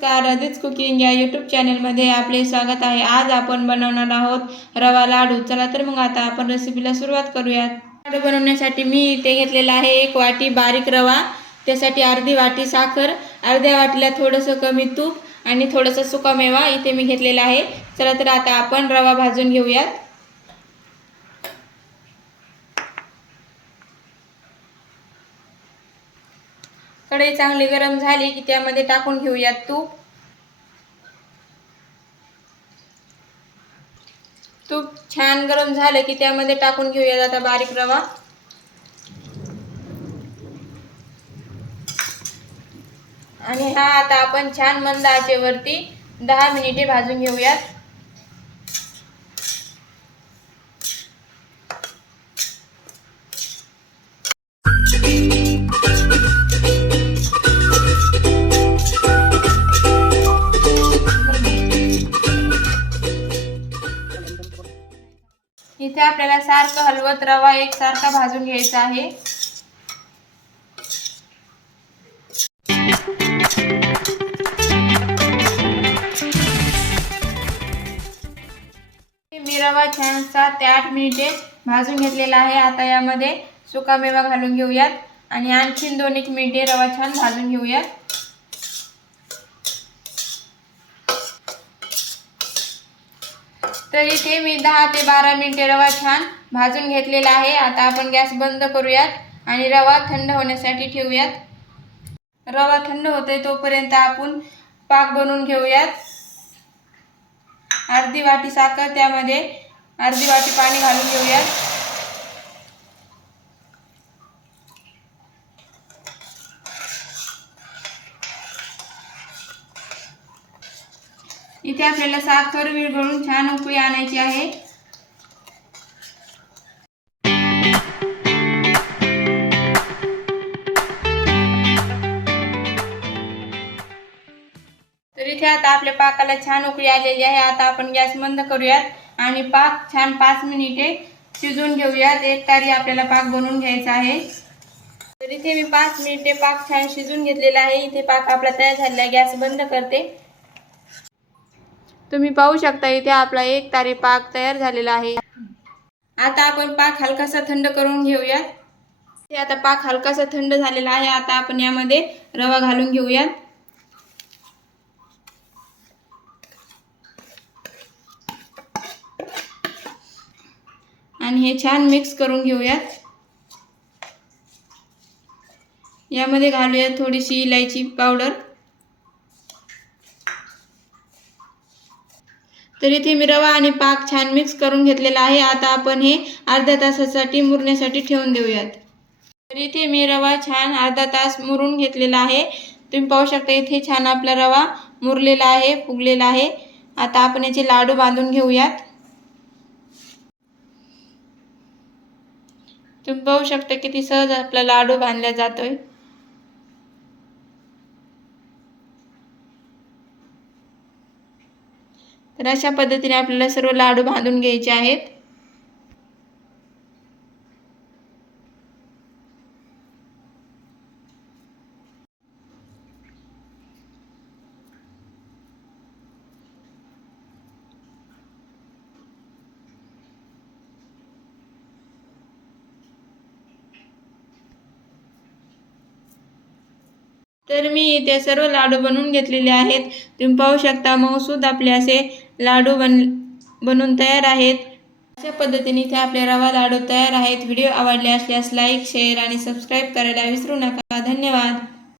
नमस्कार आदिच कुकिंग या यूट्यूब चॅनलमध्ये आपले स्वागत आहे. आज आपण बनवणार आहोत रवा लाडू. चला तर मग आता आपण रेसिपीला सुरुवात करूयात. लाडू बनवण्यासाठी मी इथे घेतलेला आहे एक वाटी बारीक रवा त्यासाठी अर्धी वाटी साखर अर्ध्या वाटीला थोडंसं कमी तूप आणि थोडंसं सुकामेवा इथे मी घेतलेला आहे. चला तर आता आपण रवा भाजून घेऊयात. कढई चांगली गरम झाली की त्यामध्ये टाकून घेऊयात तूप. तूप छान गरम झालं की त्यामध्ये टाकून घेऊयात आता बारीक रवा. आणि हा आता आपण छान मंद आचेवरती दहा मिनिटे भाजून घेऊयात. इथे आपल्याला सारखं हलवत रवा एकसारखा भाजून घ्यायचा आहे. मी रवा छान सात ते आठ मिनिटे भाजून घेतलेला आहे. आता यामध्ये सुकामेवा घालून घेऊयात आणि आणखीन दोन एक मिनिटे रवा छान भाजून घेऊयात. तर इथे मी दहा ते बारा मिनटे रवा छान भाजून घेतलेला आहे. आता आपण गॅस बंद करूयात आणि रवा थंड होण्यासाठी ठेवूयात. रवा थंड होतोय तोपर्यंत आपण पाक बनवून घेऊयात. अर्धी वाटी साखर त्यामध्ये अर्धी वाटी पाणी घालून घेऊयात. इथे आपल्याला साखर विरघळून छान उकळी आणायची आहे. तर इथे आता आपल्या पाकाला छान उकळी आलेली आहे. आता आपण गॅस बंद करूयात आणि पाक छान पाच मिनिटे शिजवून घेऊयात. एक तारी आपल्याला पाक बनवून घ्यायचा आहे. तर इथे मी पाच मिनिटे पाक छान शिजून घेतलेला आहे. इथे पाक आपला तयार झालेला आहे. गॅस बंद करते. तुम्ही पाहू शकता इथे आपला एक तारी पाक तयार झालेला आहे. आता आपण पाक हलकासा थंड करून घेऊयात. ते आता पाक हलकासा थंड झालेला आहे. आता आपण यामध्ये रवा घालून घेऊयात. आणि हे छान मिक्स करून घेऊयात. यामध्ये घालूयात थोडीशी इलायची पावडर. तर इथे मी रवा आणि पाक छान मिक्स करून घेतलेला आहे. आता आपण हे अर्ध्या तासासाठी मुरण्यासाठी ठेवून देऊयात. तर इथे मी रवा छान अर्धा तास मुरून घेतलेला आहे. तुम्ही पाहू शकता इथे छान आपला रवा मुरलेला आहे फुगलेला आहे. आता आपण याचे लाडू बांधून घेऊयात. तुम्ही पाहू शकता किती सहज आपला लाडू बांधला जातोय. तर अशा पद्धतीने आपल्याला सर्व लाडू बांधून घ्यायचे आहेत. तर मी इथे सर्व लाडू बनवून घेतलेले आहेत. तुम्ही पाहू शकता मऊसूद आपले असे लाडू बन बनवून तयार आहेत. अशा पद्धतीने इथे आपले रवा लाडू तयार आहेत. व्हिडिओ आवडले असल्यास लाईक शेअर आणि सबस्क्राईब करायला विसरू नका. धन्यवाद.